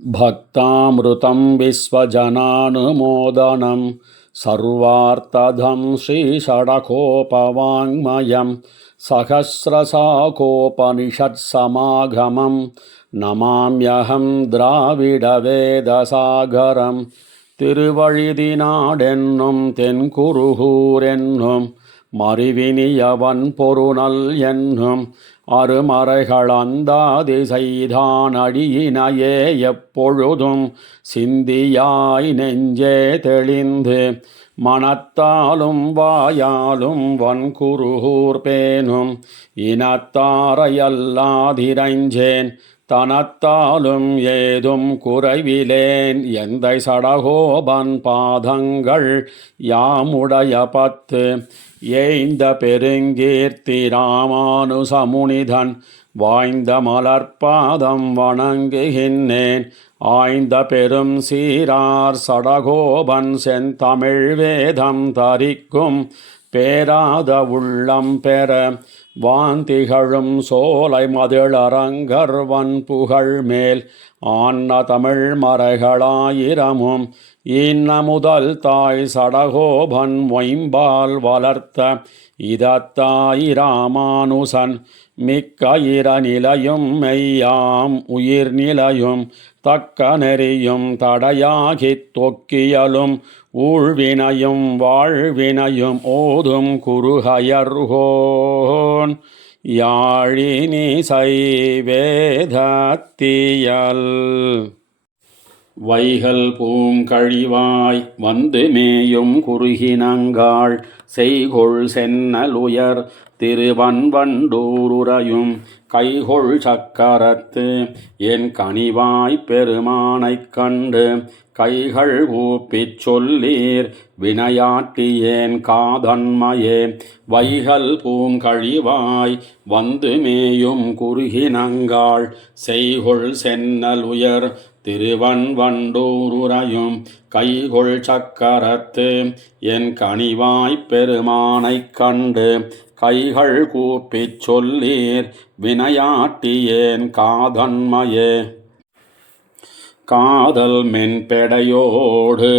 भक्तामृतं विश्वजनानुमोदनं सर्वार्थदं श्रीषडकोपवाङ्मयं सहस्रशाकोपनिषत्समागमं नमाम्यहं द्राविडवेदसागरं திருவழிதினாடென்னும் தென்குருகூர் என்னும் மறிவினியவன் பொருநல் என்னும் அருமறைகள் அந்தாதி செய்தான் அடியினையே எப்பொழுதும் சிந்தியாய் நெஞ்சே தெளிந்து மனத்தாலும் வாயாலும் வன்குருகூர் பேணும் இனத்தாரையல்லாதிரைஞ்சேன் தனத்தாலும் ஏதும் குறைவிலேன் எந்தை சடகோபன் பாதங்கள் யாமுடைய பத்து ஏய்ந்த பெருங்கீர்த்தி ராமானுசமுனிதன் வாய்ந்த மலர்பாதம் வணங்குகின்றேன் ஆய்ந்த பெரும் சீரார் சடகோபன் செந்தமிழ் வேதம் தரிக்கும் பேராத உள்ளம் பெற வாந்திகழும் சோலை மதிளரங்கர்வன் புகழ் மேல் ஆன்ன தமிழ் மறைகளாயிரமும் இன்ன முதல் தாய் சடகோபன் மொயம்பால் வளர்த்த இதத்தாய் ராமானுசன் மிக்க நிலையும் மெய்யாம் உயிர் நிலையும் தக்க நெறியும் தடையாகித் தொக்கியலும் ஊழ்வினையும் வாழ்வினையும் ஓதும் குருகயர்கோன் யாழினிசை வேதத்தியல் வைகல் பூங்கழிவாய் வந்து மேயும் குறுகினங்காள் செய்கொள் சென்னலுயர் திருவன்வண்டூருரையும் கைகொள் சக்கரத்து என் கனிவாய் பெருமானைக் கண்டு கைகள் ஊப்பிச் சொல்லீர் வினையாட்டியேன் காதன்மையே வைகல் பூங்கழிவாய் வந்து மேயும் குறுகினங்காள் செய்கொள் சென்னலுயர் திருவன்வண்டூருரையும் கைகொள் சக்கரத்து என் கனிவாய்ப் பெருமானைக் கண்டு கைகள் கூப்பிச் சொல்லீர் வினையாட்டியேன் காதன்மையே காதல் மென்பெடையோடு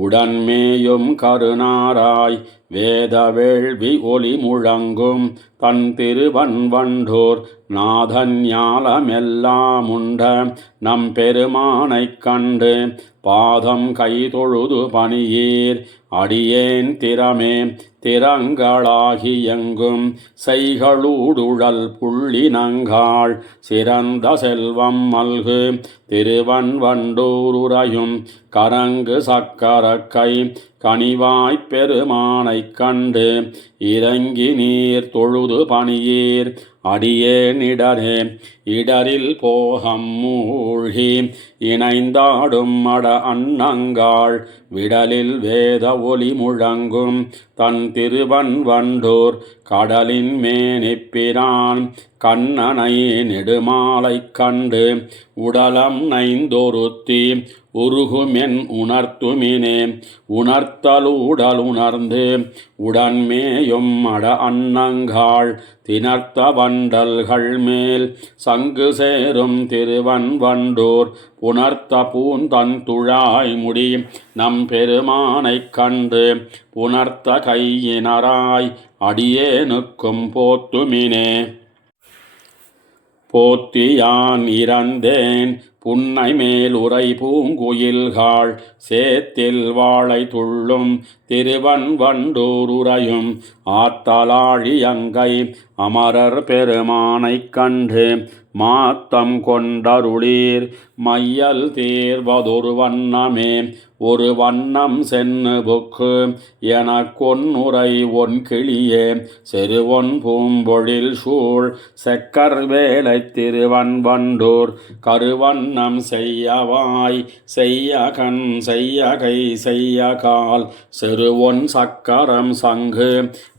உடன்மேயும் கருணாராய் வேத வேள்வி ஒளி முழங்கும் தன் திருவன்வண்டூர் நாதன் ஞாலமெல்லாமுண்ட நம் பெருமானைக் கண்டு பாதம் கை தொழுது பணியீர் அடியேன் திறமே திறங்களாகி எங்கும் செய்களூடுழல் புள்ளினங்காள் சிறந்த செல்வம் மல்கு திருவன்வண்டூருரையும் கரங்கு சக்கரக்கை கனிவாய்ப் பெருமானைக் கண்டு இறங்கி நீர் தொழுது பணியீர் அடியேனிடரே இடரில் போகம் மூழ்கி இணைந்தாடும் அட அன்னங்காள் விடலில் வேத ஒளி முழங்கும் தன் திருவன்வண்டூர் கடலின் மேனிப்பிரான் கண்ணனை நெடுமாலைக் கண்டு உடலம் நைந்தொருத்தி உருகுமென் உணர்த்துமினே உணர்த்தலுடல் உணர்ந்து உடன்மேயும் அட அன்னங்காள் திணர்த்த வண்டல்கள் மேல் சங்கு சேரும் திருவன்வண்டூர் புணர்த்த பூந்தன் துழாய் முடி நம் பெருமானைக் கண்டு புணர்த்த கையினராய் அடியேனுக்கும் போத்துமினே போத்தியான் இறந்தேன் புன்னை மேல் உரை பூங்குயில்காள் சேத்தில் வாழை துள்ளும் திருவன்வண்டூருரையும் ஆத்தலாழியங்கை அமரர் பெருமானைக் கண்டு மாத்தம் கொண்டருளீர் மையல் தீர்வதொரு வண்ணமே ஒரு வண்ணம் சென்னு புக்கு எனக்கொன்னுரை ஒன் கிளியே செருவொன் பூம்பொழில் சூழ் செக்கர் வேலை திருவன்வண்டூர் கருவண்ணம் செய்யவாய் செய்ய கண் செய்ய கை செய்ய கால் செருவொன் சக்கரம் சங்கு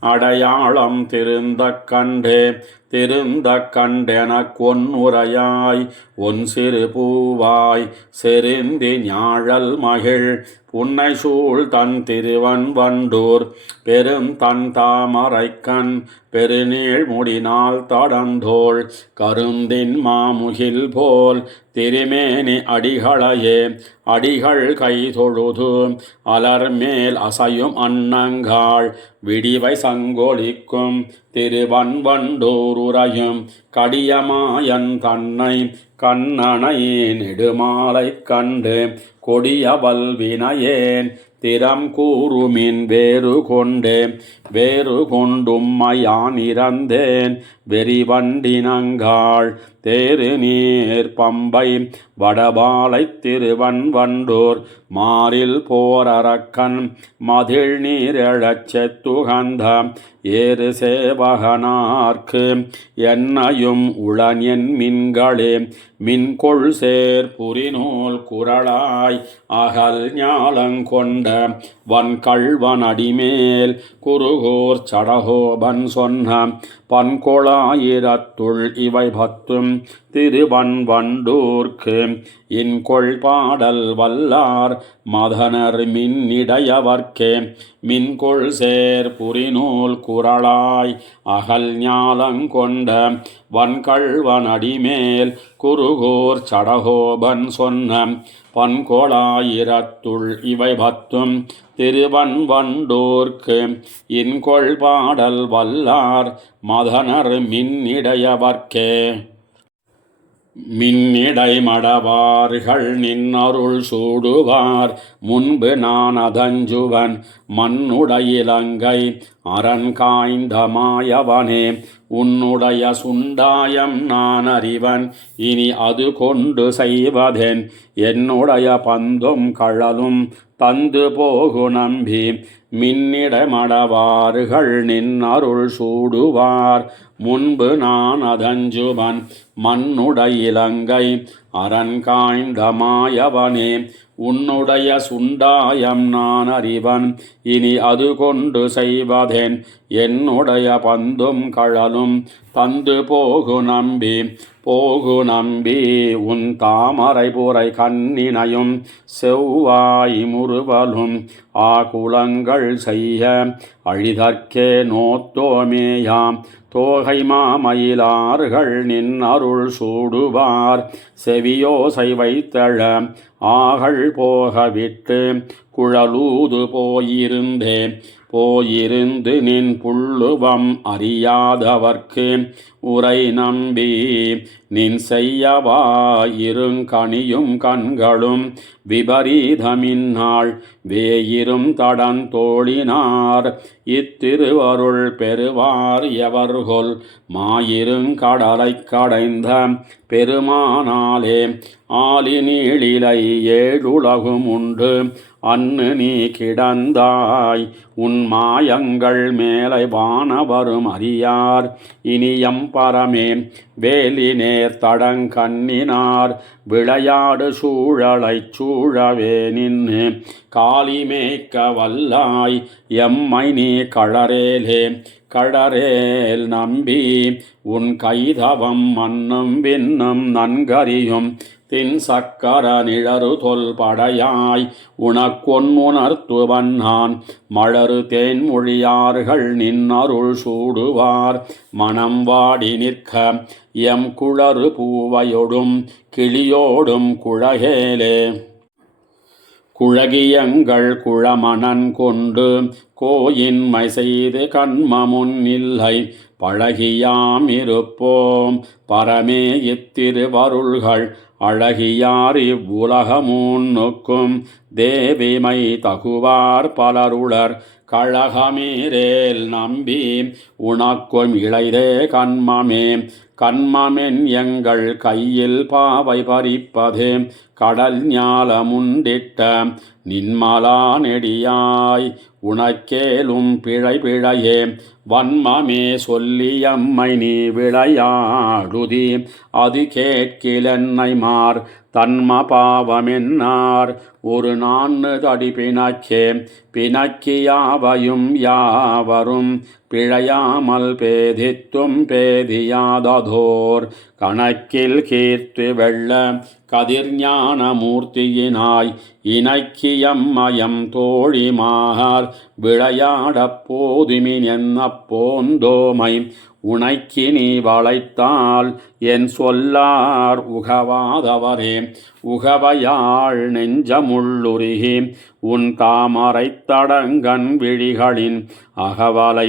அடையாளம் திருந்த கண்டே திருந்த கண்டெனக் கொன்னுரையாய் ஒன் சிறு பூவாய் செருந்தி ஞாழல் மகிழ் புன்னை சூழ் தன் திருவன் வண்டூர் பெரும் தன் தாமரைக்கண் பெருநீள் முடினால் தடந்தோள் கருந்தின் மாமுகில் போல் திருமேனி அடிகளையே அடிகள் கை தொழுது அலர்மேல் அசையும் அன்னங்காள் விடிவை சங்கொலிக்கும் திருவன்வண்டூர் உறையும் கடியமாயன் தன்னை கண்ணனை நெடுமாலை கண்டு கொடிய வல்வினையேன் திறம் கூறுமின் வேறு கொண்டும்மையான் இறந்தேன் வெறிவண்டினங்காள் தேரு நீர் பம்பை வடபாலை திருவன் வண்டூர் மாறில் போரரக்கன் மதில் நீரெழச் செத்துகந்த ஏறு சேவகனார்க்கு என்னையும் உளன் மின்களே மின்கொள் சேர் புரிநூல் குரலாய் அகல் ஞாலங்கொண்ட வன்கள்வன் அடிமேல் குருகூர் சடகோபன் சொன்ன பன்கொளாயிரத்துள் இவை பத்தும் திருவன்வண்டூர்க்கு இன்கொள் பாடல் வல்லார் மதனர் மின்னிடையவர்க்கே மின்கொள் சேர் புரிநூல் குரலாய் அகல் ஞாலங்கொண்ட வன்கள்வன் அடிமேல் குருகூர் சடகோபன் சொன்ன பன்கொளாயிரத்துள் இவை பத்தும் திருவன்வண்டூர்க்கு இன்கொள் பாடல் வல்லார் மதனர் மின்னிடையவர்க்கே மின்னிடை மடவார்கள் நின்னருள் சூடுவார் முன்பு நான் அதஞ்சுவன் மண்ணுடையிலங்கை அரண் காய்ந்த மாயவனே உன்னுடைய சுண்டாயம் நான் அறிவன் இனி அது கொண்டு செய்வதென் என்னுடைய பந்தும் கழலும் தந்து போகு நம்பி மின்னிடை மடவார்கள் நின் அருள் சூடுவார் முன்பு நான் அதஞ்சுவன் மண்ணுடையிலங்கை அரண் காய்ந்த மாயவனே உன்னுடைய சுண்டாயம் நான் அறிவன் இனி அது கொண்டு செய்வதென் என்னுடைய பந்தும் கழலும் தந்து போகு நம்பி உன் தாமரை புரை கண்ணினையும் செவ்வாய் முறுவலும் ஆகுலங்கள் செய்ய அழிதற்கே நோத்தோமேயாம் தோகை மாமயிலார்கள் நின் அருள் சூடுவார் செவியோசை வைத்தழ ஆகள் போக விட்டு குழலூது போயிருந்து நின் புள்ளுவம் அறியாதவர்க்கு உரை நம்பி நின் செய்யவாயிருங்கனியும் கண்களும் விபரீதமின்னாள் வேயிரும் தடந்தோழினார் இத்திருவருள் பெறுவார் எவர்கொல் மாயிருங்கடலை கடைந்த பெருமானாலே ஆலி நீளிலை ஏழுலகும் உண்டு அன்னு நீ கிடந்தாய் உன் மாயங்கள் மேலை வானவரும் அறியார் இனியம் பரமே வேலி நேர் தடங்கண்ணினார் விளையாடு சூழலைச் சூழவே நின்று காலிமேக்க வல்லாய் எம்மை நீ கடரேல் நம்பி உன் கைதவம் மன்னும் விண்ணும் நன்கறியும் தின் சக்கர நிழறு தொல் படையாய் உனக்கொன்னுணர்த்துவன் நான் மலரு தேன்மொழியார்கள் நின் அருள் சூடுவார் மனம் வாடி நிற்க எம் குளறு பூவையொடும் கிளியோடும் குழகேலே குழகியங்கள் குழமணன் கொண்டு கோயின்மை செய்து கண்மமுன் இல்லை பழகியாம் இருப்போம் பரமே இத்திருவருள்கள் அழகியார் இவ்வுலகமுன்னுக்கும் தேவிமை தகுவார் பலருளர் கழகமீரேல் நம்பி உனக்கும் இளைதே கண்மமென் எங்கள் கையில் பாவை பறிப்பது கடல் ஞாலமுண்டிட்ட நின்மலா நெடியாய் உனக்கேலும் பிழையே வன்மமே சொல்லியம்மை நீ விளையாடுதி அது கேட்கிலென்னை மார் தன்ம பாவமென்னார் ஒரு நான்கு தடி பிணக்கியாவையும் யாவரும் பிழையாமல் பேதித்தும் பேதியாததோர் கணக்கில் கீர்த்தி வெள்ள கதிர்ஞான மூர்த்தியினாய் இணக்கியம்மயம் தோழிமார் விளையாடப் போதுமின் என்ன போந்தோமை உனைக்கி நீ வளைத்தால் என் சொல்லார் உகவாதவரே உகவையாள் நெஞ்சமுள்ளுருகி உன் தாமரைத் தடங்கண் விழிகளின்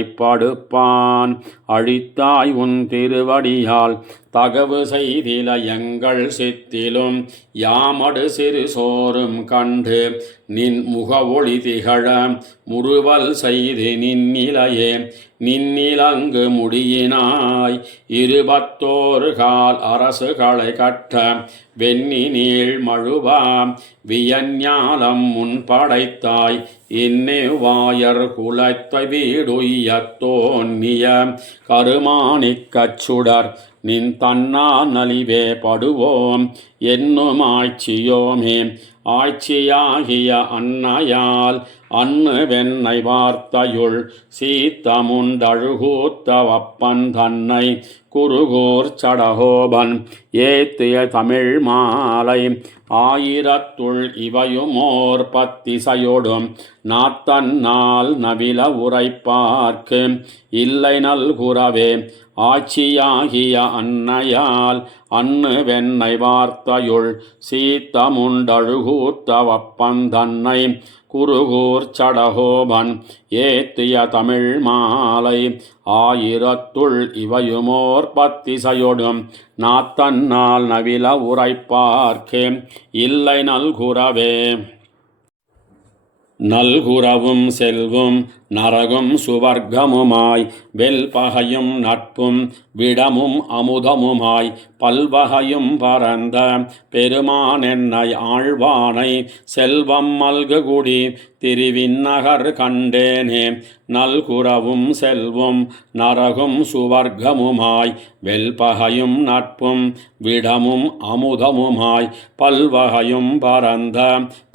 அகவலைப்படுப்பான் அழித்தாய் உன் திருவடியால் தகவு செய்தில எங்கள் சித்திலும் யாமடு சிறு சோறும் கண்டு நின் முகவொளி திகழ முறுவல் செய்து நின்னிலையே நின்னிலங்கு முடியினாய் 21 கால் அரசுகளை கட்ட வெண்ணி நீள் மழுவாம் வியஞ்ஞாலம் முன் படைத்தாய் இன்னெவ்வாயர் குலத்தை வீடுய்யத் தோன்னிய கருமாணிக்கச் சுடர் நின் தன்னா நலிவே படுவோம் என்னும் ஆட்சியோமே ஆட்சியாகிய அன்னையால் அன்னு வெண்ணை வார்த்தையுள் சீத்தமுண்டழுகூத்த வப்பன் தன்னை குருகூர் சடகோபன் ஏத்திய தமிழ் மாலை 1000 இவையுமோர் 10 நாத்தன்னால் நவில உரைப்பார்க்கு இல்லை நல்குரவே ஆட்சியாகிய அன்னையால் அன்னு வெண்ணை வார்த்தையுள் சீத்தமுண்டழுகூத்த வப்பன் தன்னை குருகூர் சடகோபன் ஏத்திய தமிழ் மாலை 1000 இவையுமோர் 10 நாத்தன்னால் நவில உரைப்பார்க்கு இல்லை நல்குரவே நல்குரவும் செல்வும் நரகும் சுவர்க்கமுமாய் வெல்பகையும் நட்பும் விடமும் அமுதமுமாய் பல்வகையும் பரந்த பெருமானென்னை ஆழ்வானை செல்வம் மல்குகுடி திருவிண்ணகர் கண்டேனே நல்குரவும் செல்வும் நரகும் சுவர்க்கமுமாய் வெல்பகையும் நட்பும் விடமும் அமுதமுமாய் பல்வகையும் பரந்த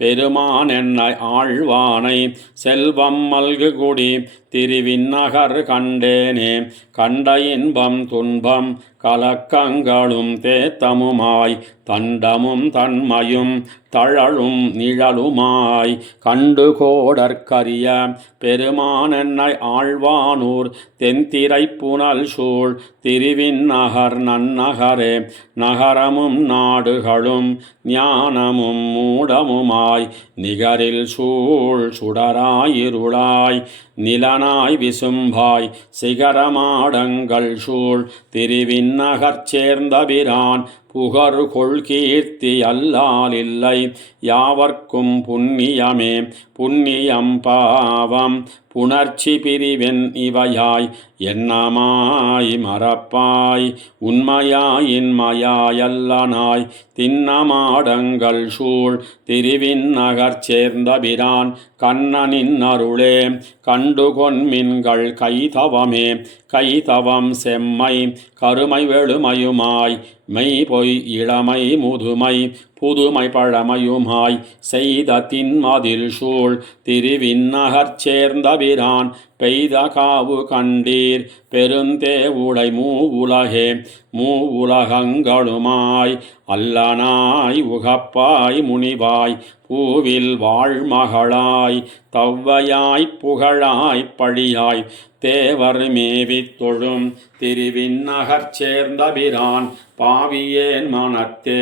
பெருமானென்னை ஆழ்வானை செல்வம் மல்குகுடி திருவிண்ணகர் கண்டேனே கண்ட இன்பம் துன்பம் கலக்கங்களும் தேத்தமுமாய் தண்டமும் தன்மையும் தழலும் நிழலுமாய் கண்டு கோடற்கரிய பெருமானென்னை ஆழ்வானூர் தென்திரை புனல் சூழ் திருவிண்ணகர் நன்னகரே நகரமும் நாடுகளும் ஞானமும் மூடமுமாய் நிகரில் சூழ் சுடராயிருளாய் நிலனாய் விசும்பாய் சிகரமாடங்கள் சூழ் திருவிண்ணகர் சேர்ந்தபிரான் புகர் கொள் கீர்த்தி அல்லால் இல்லை யாவர்க்கும் புண்ணியமே புண்ணியம் பாவம் புணர்ச்சி பிரிவென் இவையாய் என்னமாய் மறப்பாய் உண்மையாயின்மையாயல்லனாய் திண்ணமாடங்கள் சூழ் திருவிண்ணகர் சேர்ந்தபிரான் கண்ணனின் அருளே கண்டுகொன்மின்கள் கைதவமே கைதவம் செம்மை கருமை வெளுமையுமாய் மெய் பொய் இளமை முதுமை புதுமை பழமையுமாய் செய்த தின்மதில் சூழ் திருவிண்ணகர் சேர்ந்தபிரான் பெய்த காவு கண்டீர் பெருந்தேவுடை மூவுலகே மூவுலகங்களுமாய் அல்லனாய் உகப்பாய் முனிவாய் பூவில் வாழ்மகளாய் தவ்வையாய் புகழாய் பழியாய் தேவர் மேவித் தொழும் திருவிண்ணகர் சேர்ந்தபிரான் பாவியேன் மனத்தே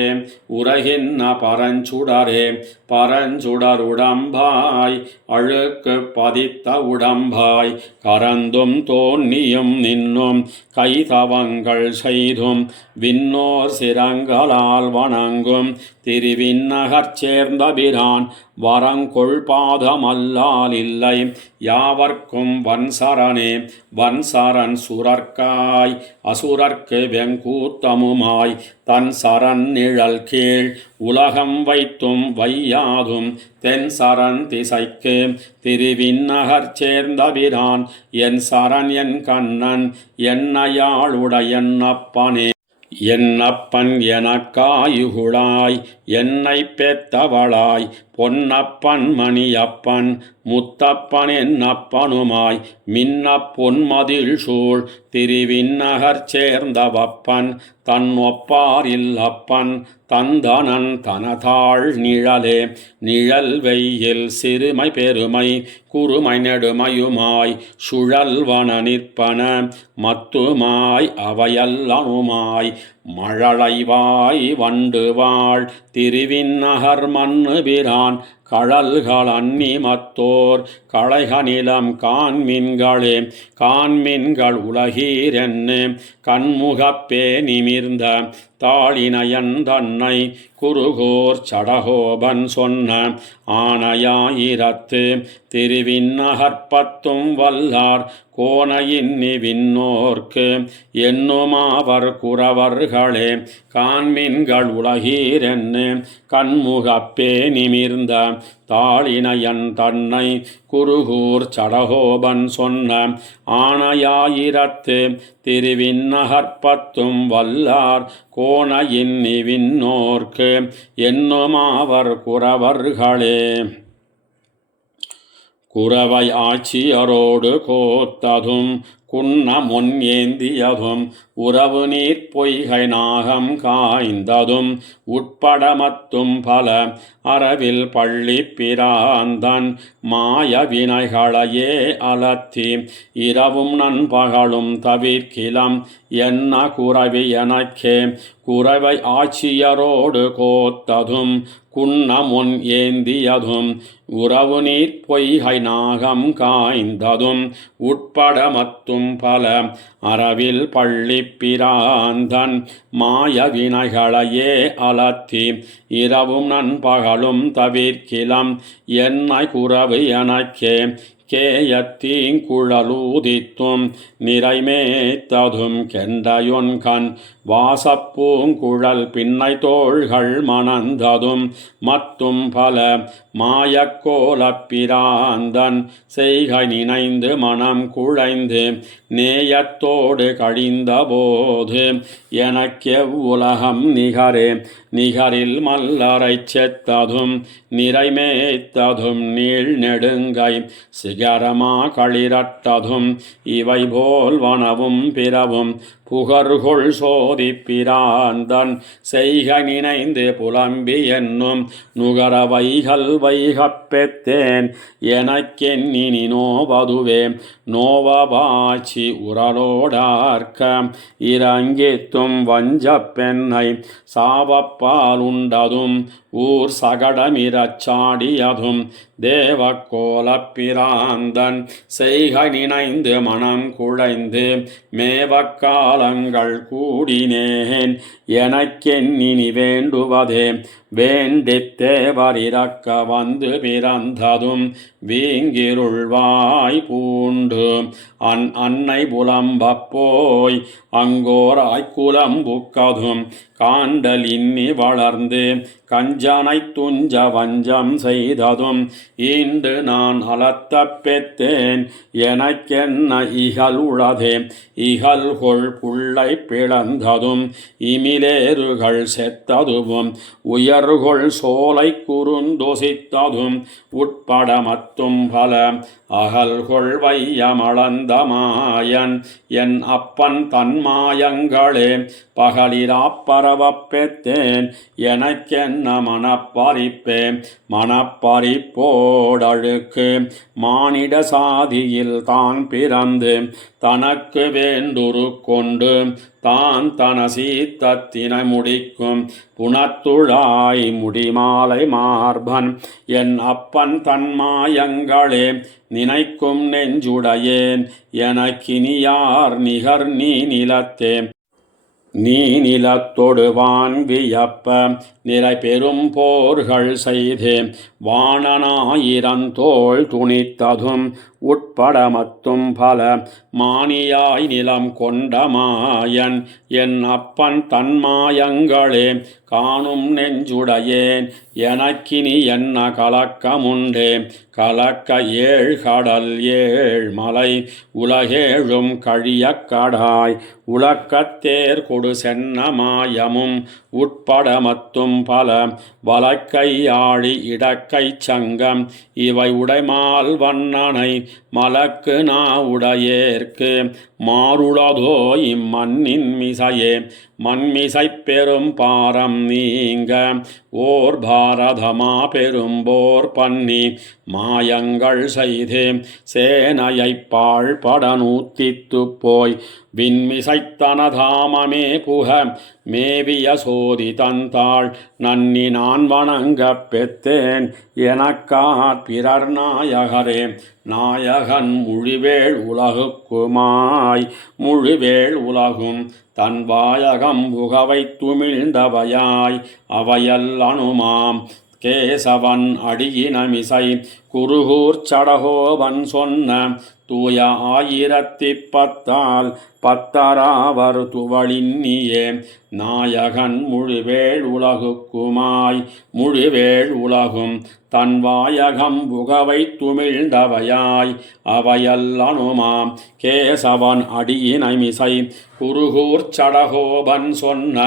உலகின்ன பரஞ்சுடரே பரஞ்சுடருடம்பாய் அழுக்கு பதித்த உடம்பாய் கரந்தும் தோன்னியும் நின்னும் கைதவங்கள் செய்தும் விண்ணோர் சிரங்களால் வணங்கும் திருவிண்ணகர் சேர்ந்தபிரான் வரங்கொள் பாதமல்லால் இல்லை யாவர்க்கும் வன்சரனே வன்சரன் சுரர்க்காய் அசுரர்க்கு வெங்கூத்தமுமாய் தன் சரண் நிழல் கீழ் உலகம் வைத்தும் வையாதும் தென் சரண் திசைக்கு திருவிண்ணகர் சேர்ந்தபிரான் என் சரண் என் கண்ணன் என்னையாளுடையன் அப்பனே என்னப்பன் எனக்காயுகுளாய் என்னை பெத்தவளாய் பொன்னப்பன் மணியப்பன் முத்தப்பன் என்னப்பனுமாய் மின்னப் பொன்மதில் சூழ் திருவிண்ணகர் சேர்ந்தவப்பன் தன் ஒப்பாரில் அப்பன் தந்தனன் தனதாள் நிழலே நிழல் வெயில் சிறுமை பெருமை குறுமை நெடுமையுமாய் சுழல்வன நிற்பன மத்துமாய் அவையல்லனுமாய் மழலைவாய் வண்டுவாள் திருவிண்ணகர் மன்னுபிரான் கழல்கள் அன்னிமத்தோர் களைகநிலம் காண்மின்களே காண்மின்கள் உலகீரென்னு கண்முகப்பே நிமிர்ந்த தாளினையன் தன்னை குருகோர் சடகோபன் சொன்ன ஆணையாயிரத்து திருவிண்ணகற்பத்தும் வல்லார் கோணையின்னி விண்ணோர்க்கு என்னுமாவர் குறவர்களே காண்மின்கள் உலகீரென்னு கண்முகப்பே நிமிர்ந்த தாளினையன் தன்னை குருகூர் சடகோபன் சொன்ன ஆணையாயிரத்து திருவிண்ணகற்பத்தும் வல்லார் கோணையின்னி விண்ணோர்க்கு என்னுமாவர் குறவர்களே குறவை ஆட்சியரோடு கோத்ததும் குன்ன முன் ஏந்தியதும் உறவு நீர் பொய்கை நாகம் காய்ந்ததும் உட்படமத்தும் பல அரவில் பள்ளி பிராந்தன் மாய வினைகளையே அலத்தி இரவும் நண்பகலும் தவிர்க்கிலம் என்ன குறவி எனக்கே குறவை ஆட்சியரோடு கோத்ததும் குன்ன முன் ஏந்தியதும் உறவு நீர் பொய்கை நாகம் காய்ந்ததும் உட்படமத்தும் பல அரவில் பள்ளி பிராந்தன் மாய வினைகளையே அலத்தி இரவும் நண்பகலும் தவிர்க்கிலம் என்னை குறவு எனக்கே கேயத்தீங்குழலூதித்தும் நிறைமேத்ததும் கெண்டையொன்கண் வாசப்பூங்குழல் பின்னை தோள்கள் மணந்ததும் மத்தும் பல மாயக்கோலப் பிராந்தன் செய்கை நினைந்து மனம் குழைந்து நேயத்தோடு கழிந்த போது எனக்கெவ்வுலகம் நிகரே நிகரில் மல்லரைச் செத்ததும் நிறைமேத்ததும் நீள் நெடுங்கை சிகரமா களிரட்டதும் இவை போல் வனவும் பிறவும் புகர்கொள் சோதி பிராந்தன் செய்க நினைந்து புலம்பி என்னும் நுகர வைகல் வைகப் பெத்தேன் எனக்கென்னினி நோவதுவே நோவபாச்சி உரலோடார்க்க இறங்கித்தும் வஞ்சப் பெண்ணை சாவப்பால் உண்டதும் ஊர் சகடமிரச் சாடியதும் தேவக்கோலப் பிராந்தன் செய்கை நினைந்து மனம் குழைந்து மேவக்காலங்கள் கூடினேன் எனக்கென்னினி வேண்டுவதே வேண்டித் தேவரிறக்க வந்து பிறந்ததும் வீங்கிருள்வாய் பூண்டு அன்னை புலம்பப் போய் அங்கோராய் குலம்புக்கதும் காண்டல் இன்னி வளர்ந்து கஞ்சனை துஞ்ச வஞ்சம் செய்ததும் ஈண்டு நான் அலத்த பெத்தேன் எனக்கென்ன இகல் உளதே இகல்கொள் புள்ளை பிளந்ததும் இமிலேறுகள் செத்ததுவும் உயர்கொள் சோலை குறுந்தொசித்ததும் உட்படமத்தும் பல அகல்கொள் வையமளந்த மாயன் என் அப்பன் தன்மாயங்களே பகலிராப்பரவப் பெத்தேன் எனக்கென்ன மனப்பறிப்பே மனப்பறிப்போடழுக்கு மானிட சாதியில் தான் பிறந்து தனக்கு வேண்டுரு கொண்டு தான் தன சீத்தத்தினை முடிக்கும் புனத்துழாய் முடிமாலை மார்பன் என் அப்பன் தன்மாயங்களே நினைக்கும் நெஞ்சுடையேன் எனக்கினியார் நிகர் நீ நிலத்தே நீ நிலத்தொடுவான் வியப்ப நிறை பெரும் போர்கள் செய்தே வாணனாயிரந்தோள் துணித்ததும் உட்படமத்தும் பல மானியாய் நிலம் கொண்ட மாயன் என் அப்பன் தன்மாயங்களே காணும் நெஞ்சுடையேன் எனக்கினி என்ன கலக்கமுண்டே கலக்க ஏழ் கடல் ஏழ் மலை உலகேழும் கழியக் கடாய் உலக்கத்தேர் கொடு சென்ன மாயமும் உட்படமத்தும் பல வலக்கையாழி இடக்கை சங்கம் இவை உடைமால் வண்ணனை மலக்கு நா உடையேற்கு மாறுளதோ இம்மண்ணின் மிசையே மண்மிசை பெரும் பாரம் நீங்க ஓர் பாரதமா பெரும்போர் பண்ணி மாயங்கள் செய்து சேனையைப் பாழ்பட நூத்தித்து போய் விண்மிசைத்தனதாமமே புக மேவிய சோதி தந்தாள் நன்னி நான் வணங்கப் பெற்றேன் எனக்காற் பிறர் நாயகரே நாயகன் முழுவேள் உலகுக்குமாய் முழுவேள் உலகும் தன் வாயகம் புகவை துமிழ்ந்தவையாய் அவையல்லனுமாம் கேசவன் அடியினமிசை குருகூர் சடகோபன் சொன்ன தூய 1010 பத்தராவர் துவளின்னியே நாயகன் முழுவேள் உலகுக்குமாய் முழுவேள் உலகும் தன் வாயகம் புகவை துமிழ்ந்தவையாய் அவையல்லனுமாம் கேசவன் அடியினமிசை குருகூர் சடகோபன் சொன்ன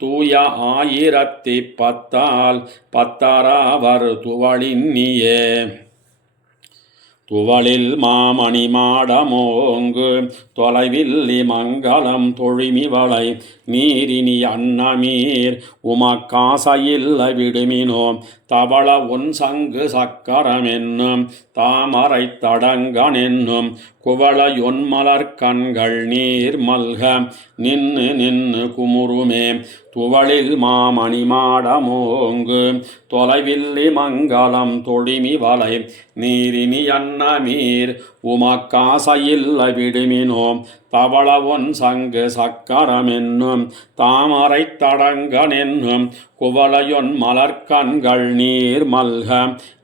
தூய 1010 பத்தராவர் துவளின்னியே துவளில் மாமணி மாடமோங்கு தொலைவில்லி மங்களம் தொழிமிவளை நீரினி அன்னமீர் உமக்காசையில்ல விடுமினோ தவள உன் சங்கு சக்கரமென்னும் தாமரை தடங்கனென்னும் குவளையொன்மலர் கண்கள் நீர் மல்க நின்னு நின்னு குமுறுமே துவளில் மாமணி மாடமோங்கு தொலைவில்லி மங்களம் தொழிமி வலை நீரினி அன்னமீர் உமக்காசையில்ல விடுமினோ தவள ஒன் சங்கு சக்கரமென்னும் தாமரை தடங்கனென்னும் குவளையொன் மலர்கண்கள் நீர் மல்க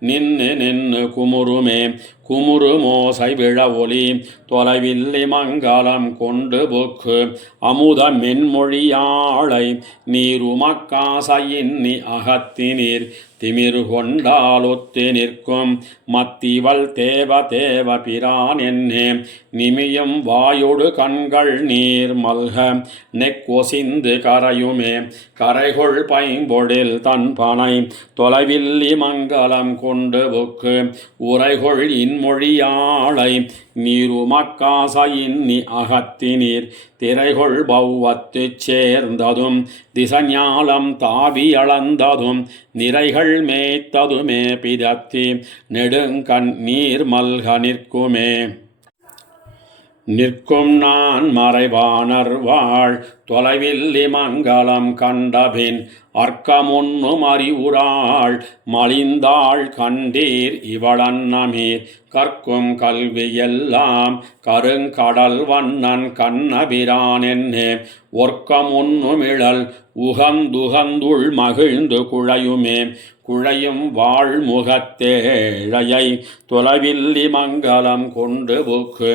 நின்னு நின்னு குமுறுமே குமுறுமோசை விழ ஒலி தொலைவில்லி மங்களம் கொண்டு புக்கு அமுத மென்மொழியாளை நீர் உமக்காசையின்னி அகத்தினீர் திமிர் கொண்டாலொத்து நிற்கும் மத்திவள் தேவ தேவ பிரான் என்னே நிமியும் வாயொடு கண்கள் நீர் மல்க நெக்கொசிந்து கரையுமே கரைகொள் பைம்பொழில் தன் பனை தொலைவில்லி மங்களம் கொண்டு புக்கு உரைகொள் இன்மொழியாளை நீர் உமக்காசையின்னி அகத்தினீர் திரைகொள் பௌவத்துச் சேர்ந்ததும் திசஞாலம் தாவி அளந்ததும் நிறைகள் மேய்த்ததுமே பிதத்தி நெடுங்கண் நீர் மல்க நிற்குமே நிற்கும் நான் மறைவானர் வாழ் தொலைவில்லி மங்களம் கண்டபின் அர்க்கமுன்னும் அறிவுராள் மலிந்தாள் கண்டீர் இவளன்னமீர் கற்கும் கல்வி எல்லாம் கருங்கடல் வண்ணன் கண்ணபிரான் என்னே ஒர்க்கமுன்னுமிழல் உகந்துகந்துள் மகிழ்ந்து குழையுமே குழையும் வாழ்முகத்தேழையை தொலைவில்லி மங்களம் கொண்டு புக்கு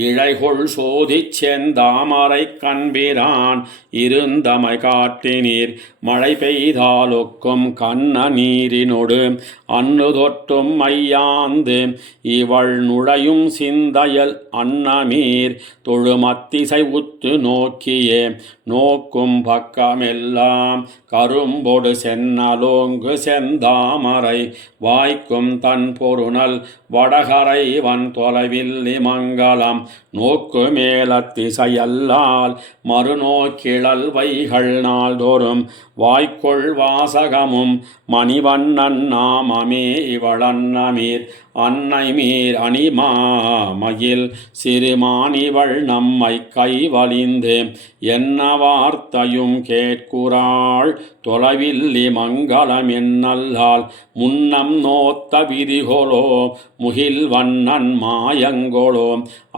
இழைகொள் சோதிச் செந்தாமரை கண்பிரான் இருந்தமை காட்டினீர் மழை பெய்தாலொக்கும் கண்ண நீரினொடு அன்னு தொட்டும் மையாந்து இவள் நுழையும் சிந்தையல் அன்னமீர் தொழுமத்திசை உத்து நோக்கியே நோக்கும் பக்கமெல்லாம் கரும்பொடு சென்னலோங்கு செந்தாமரை வாய்க்கும் தன் பொருணல் வடகரை வன் தொலைவில்லி மங்களம் நோக்கு மேலத்திசையல்லால் மறுநோக்கிழல் வைகள் நாள்தோறும் வாய்க்கொள் வாசகமும் மணிவண்ணன் நாமமே இவளன்னமீர் அன்னை மீர் அணிமாமயில் சிறுமானிவள் நம்மை கைவலிந்து என்ன வார்த்தையும் கேட்குறாள் தொலைவில்லி மங்களம் என்னல்லால் முன்னம் நோத்த விதிகொலோ முகில் வண்ணன் மாயங்கொளோ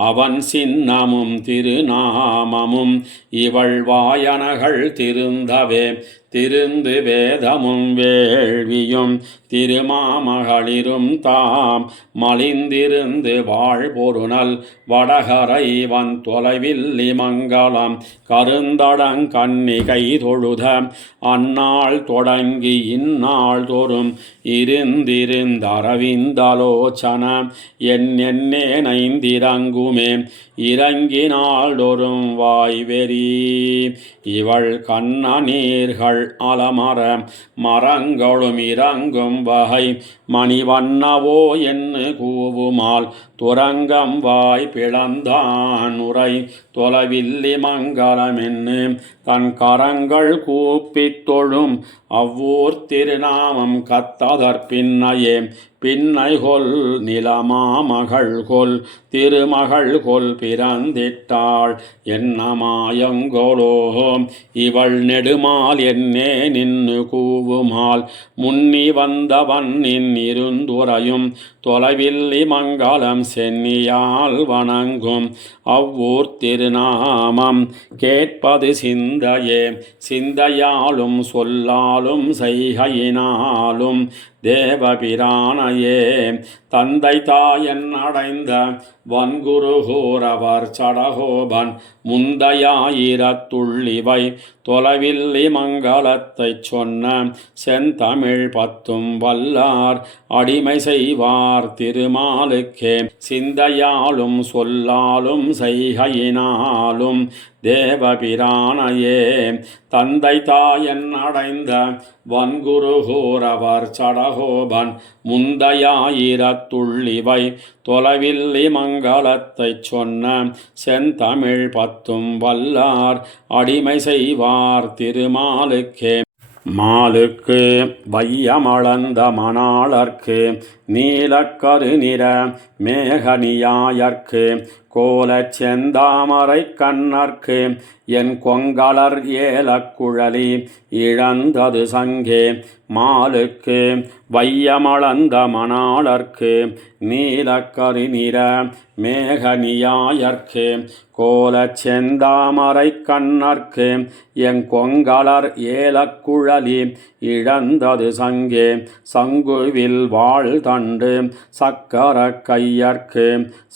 அவன் சின்னமும் திருநாமமும் இவள் வாயனகள் திருந்தவே திருந்து வேதமும் வேள்வியும் திருமாமகளிரும் தாம் மலிந்திருந்து வாழ்பொருநல் வடகரை தொலைவில்லி மங்கலம் கருந்தடங் கன்னிகை தொழுத அந்நாள் தொடங்கி இந்நாள் தோறும் இருந்திருந்தரவிந்தலோச்சன என்னென்னே நைந்திரங்குமே இறங்கினாள் தோறும் வாய்வெறி இவள் கண்ண நீர்கள் அலமர மரங்களும் இறங்கும் வகை மணிவண்ணவோ என்று கூவுமால் துரங்கம் வாய் பிளந்தான் உரை தொலைவில்லி மங்கலமென்னு தன் கரங்கள் கூப்பித் தொழும் அவ்வூர் திருநாமம் கத்ததற்பின்னையே பின்னைகொல் நிலமாமகள் கொல் திருமகள் கொல் பிறந்திட்டாள் என்னமாயங்கொலோ இவள் நெடுமால் என்னே நின்னு கூவுமால் முன்னி வந்தவன் இருந்துரையும் தொலைவில்லி மங்கலம் சென்னியால் வணங்கும் அவ்வூர் திருநாமம் கேட்பது சிந்தையே சிந்தையாலும் சொல்லாலும் செய்கையினாலும் தேவபிரானையே தந்தை தாயன் அடைந்த வன்குருகூரவர் சடகோபன் முந்தையாயிரத்துள்ளிவை தொலைவில்லி மங்கலத்தைச் சொன்ன செந்தமிழ் பத்தும் வல்லார் அடிமை செய்வார் திருமாலுக்கே சிந்தையாலும் சொல்லாலும் செய்கையினாலும் தேவபிரானையே தந்தை தாயன் அடைந்த வன்குருகூரவர் சடகோபன் முந்தையாயிரத்துள்ளிவை தொலைவில்லி மங்கலத்தைச் சொன்ன செந்தமிழ் பத்தும் வல்லார் அடிமை செய்வார் திருமாலுக்கே மாலுக்கு வையமளந்த மணாளர்க்கு நீலக்கரு நிற மேகனியாயர்க்கு கோலச் செந்தாமரை கண்ணர்க்கு என் கொங்கலர் ஏலக்குழலி இழந்தது சங்கே மாலுக்கு வையமளந்த மணாளர்க்கு நீலக்கரு நிற மேகனியாயர்க்கு கோலச் செந்தாமரை கண்ணர்க்கு என் கொங்கலர் ஏலக்குழலி இழந்தது சங்கே சங்குவில் வாழ் தண்டு சக்கர கையர்க்கு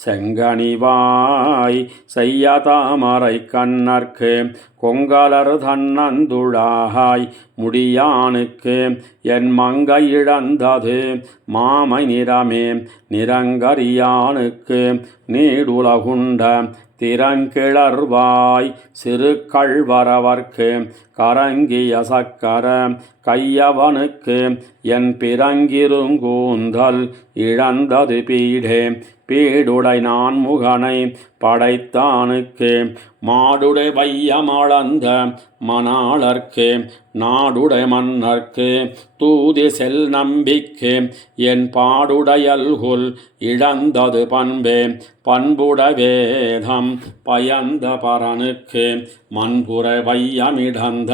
செங்கனிவாய் செய்ய தாமரை கண்ணர்க்கு கொங்கலர் தன்னந்துழாய் முடியானுக்கு என் மங்கை இழந்தது மாமை நிறமே நிறங்கரியானுக்கு நீடுலகுண்ட திறங்கிளர்வாய் சிறு கள்வரவர்க்கு கரங்கிய சக்கர கையவனுக்கு என் பிறங்கிருங்கூந்தல் இழந்தது பீடே பீடுடை நான் முகனை படைத்தானுக்கு மாடுடை வையமளந்த மணாளர்க்கு நாடுடை மன்னர்க்கு தூதி செல் நம்பிக்கு என் பாடுடையல்குல் இழந்தது பண்பே பண்புட வேதம் பயந்த பரனுக்கு மண்புற வையமிடந்த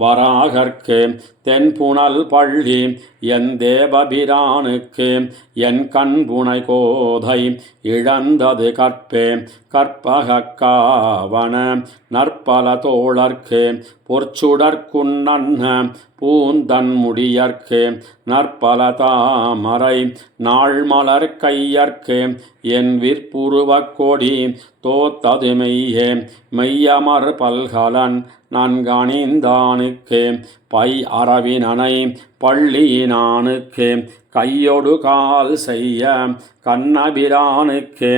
வராகர்க்கு தென்புணல் பள்ளி என் தேவபிரானுக்கு என் கண்புனை கோதை இழந்தது கற்பே கற்பகக்காவன நற்பல தோழர்க்கு பொற்சுடற்குண்ணன்ன பூந்தன் முடியர்க்கு நற்பல தாமரை நாள்மலர் கையர்க்கு என் விற்புருவக் கொடி தோத்தது மெய்யே மெய்யமர் பல்கலன் நன்கணிந்தானுக்கு பை அரவினனை பள்ளியினானுக்கு கையொடு கால் செய்ய கண்ணபிரானுக்கு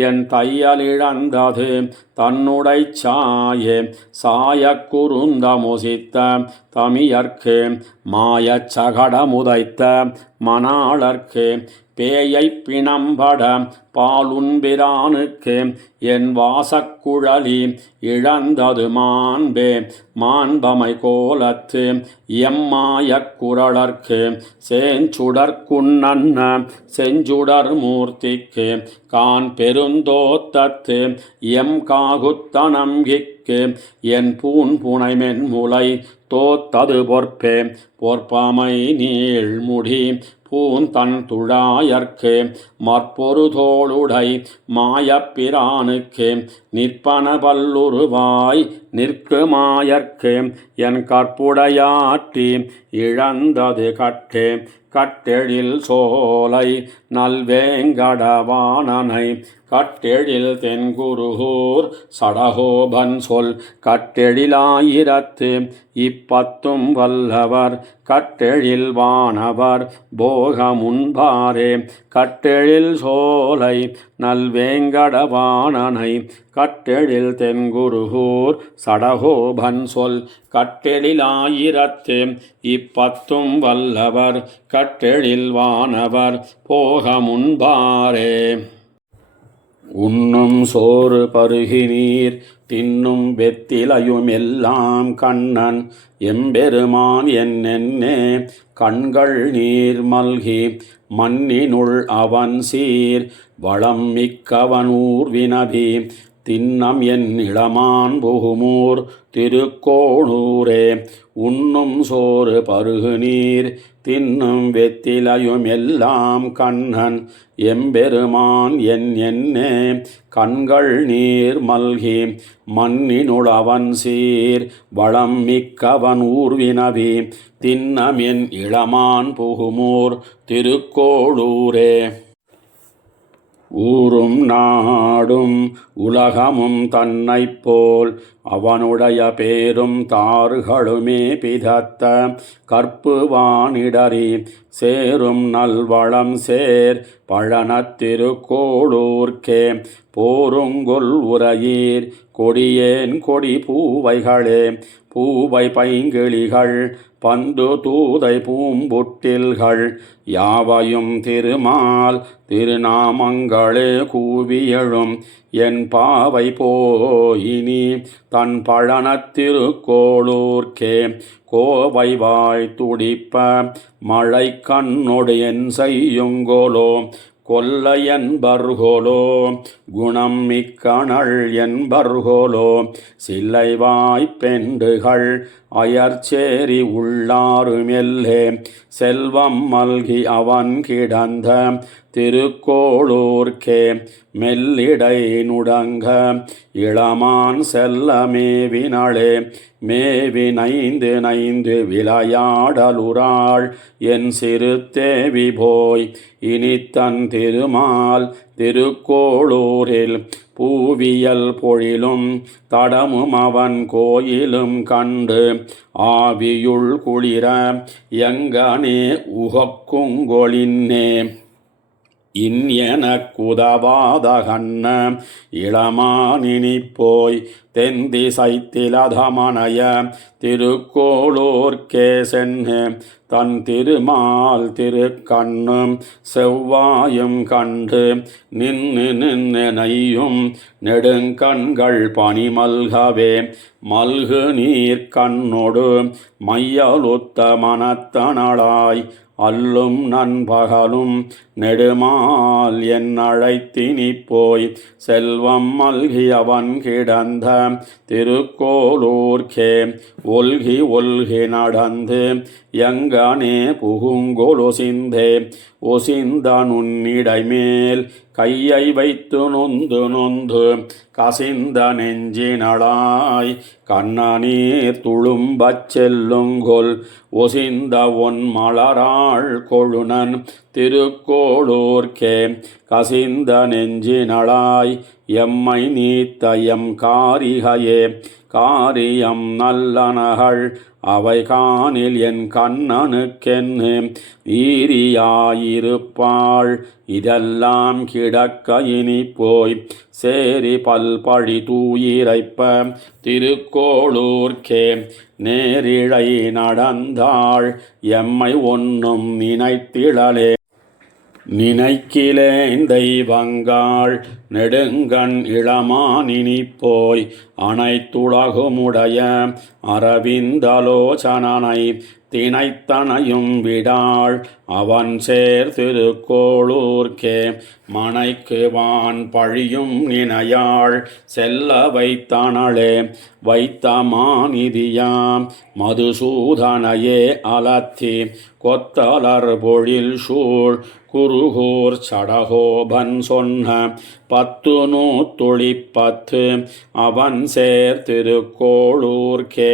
என் தையலிழந்தது தன்னுடை சாயே சாய குறுந்த முசித்த தமியர்க்கு மாயச் சகடமுதைத்த மணாளர்க்கு பேயை பிணம்பட பாலுன்பிரானுக்கு என் வாசக்குழலி இழந்தது மாண்பே மாண்பமை கோலத்து எம்மாயக் குரலர்க்கு சேஞ்சுடற்குண்ணன்ன செஞ்சுடர் மூர்த்திக்கு கான் பெருந்தோத்தத்து எம் காகுத்தனம்கிக்கு என் பூன் புனைமென் முலை தோத்தது பொற்பே பொற்பமை நீள்முடி பூந்தன் துழாயர்க்கு மற்பொரு தோளுடை மாயப்பிரானுக்கு நிற்பன பல்லுருவாய் நிற்குமாயர்க்கு என் கற்புடையாட்டி இழந்தது கட்டே கட்டெழில் சோலை நல்வேங்கடவாணனை கட்டெழில் தென்குருகூர் சடகோபன் சொல் கட்டெழிலாயிரத்து இப்பத்தும் வல்லவர் கட்டெழில் வானவர் போகமுன்பாரே கட்டெழில் சோலை நல்வேங்கடவாணனை கட்டெழில் தென்குருகூர் சடகோபன் சொல் கட்டெழிலாயிரத்து இப்பத்தும் வல்லவர் கட்டெழில் வானவர் போகமுன்பாரே. உண்ணும் சோறு பருகி நீர் தின்னும் வெத்திலையுமெல்லாம் கண்ணன் எம்பெருமான் என்னென்னே கண்கள் நீர் மல்கி மண்ணினுள் அவன் சீர் வளம் மிக்கவன் ஊர்வினவி தின்னம் என் இளமான் புகுமூர் திருக்கோணூரே. உண்ணும் சோறு பருகு நீர் தின்னும் வெத்திலையும் எல்லாம் கண்ணன் எம்பெருமான் என்னே கண்கள் நீர் மல்கி மண்ணினுளவன் சீர் வளம் மிக்கவன் ஊர்வினவி தின்னம் என் இளமான் புகுமூர் திருக்கோளூரே. ஊரும் நாடும் உலகமும் தன்னைப் போல் அவனுடைய பேரும் தாறுகளுமே பிதத்த கற்பு வானிடறி சேரும் நல்வளம் சேர் பழனத்திருக்கோளூர்க்கே போருங்கொல் உரையீர் கொடியேன் கொடி பூவைகளே பூவை பைங்கிளிகள் பந்து தூதை பூம்புட்டில்கள் யாவையும் திருமால் திருநாமங்களே கூவியழும் என் பாவை போயினி தன் பழனத்திருக்கோளூர்க்கே கோவை வாய் துடிப்ப மழை கண்ணொடு என் செய்யுங்கோலோ கொல்ல என்பர்கோலோ குணம் மிக்கணள் என்பர்கோலோ சில்லைவாய் பெண்டுகள் அயர்ச்சேரி உள்ளாருமெல்லே செல்வம் மல்கி அவன் கிடந்த திருக்கோளூர்க்கே மெல்லிடை நுடங்க இளமான் செல்ல மேவினளே மேவி நைந்து நைந்து விளையாடலுறாள் என் சிறு தேவி போய் இனித்தன் திருமால் திருக்கோளூரில் பூவியல் பொழிலும் தடமும் அவன் கோயிலும் கண்டு ஆவியுள் குளிர எங்கனே உகக்குங்கொளின்னே இன்யனக்குதவாத கண்ண இளமானினி போய் தென்திசைத்திலதமனைய திருக்கோளூர்க்கே சென்று தன் திருமால் திருக்கண்ணும் செவ்வாயும் கண்டு நின்று நையும் நெடுங்கண்கள் பனிமல்கவே மல்கு நீர் கண்ணொடு மையலுத்த மனத்தனளாய் அல்லும் நண்பகலும் நெடுமால் என் அழைத்தினி போய் செல்வம் மல்கியவன் கிடந்த திருக்கோளூர்க்கே ஒல்கி ஒல்கி நடந்து எங்கனே புகுங்கொலொசிந்தே ஒசிந்த நுண்ணிடைமேல் கையை வைத்து நொந்து நொந்து கசிந்த நெஞ்சினளாய் கண்ணநீர் துளும்பச் செல்லுங்கொல் ஒசிந்த ஒன் மலராள் கொழுனன் திருக்கோளூர்க்கே கசிந்த நெஞ்சினளாய் எம்மை நீத்த எம் காரிகையே காரியம் நல்லனகள் அவை காணில் என் கண்ணனுக்கென்னு ஈரியாயிருப்பாள் இதெல்லாம் கிடக்க இனி போய் சேரி பல்பழி தூயிரைப்ப திருக்கோளூர்க்கே நேரிழை நடந்தாள் எம்மை ஒன்னும் நினைத்திடலே நினைக்கிலேன் தெய்வங்காள் நெடுங்கண் இளமானினி போய் அனைத்துலகுமுடைய அரவிந்தலோசனனை தினைத்தனையும் விடாள் அவன் சேர் திருக்கோளூர்க்கே மனைக்கு வான் பழியும் நினையாள் செல்ல வைத்தனளே வைத்த மாநிதியாம் மதுசூதனையே அலத்தி கொத்தலர் பொழில் சூழ் குருகூர் சடகோபன் சொன்ன 10 நூத்தொழிப்பத்து அவன் சேர்த்திருக்கோளூர்க்கே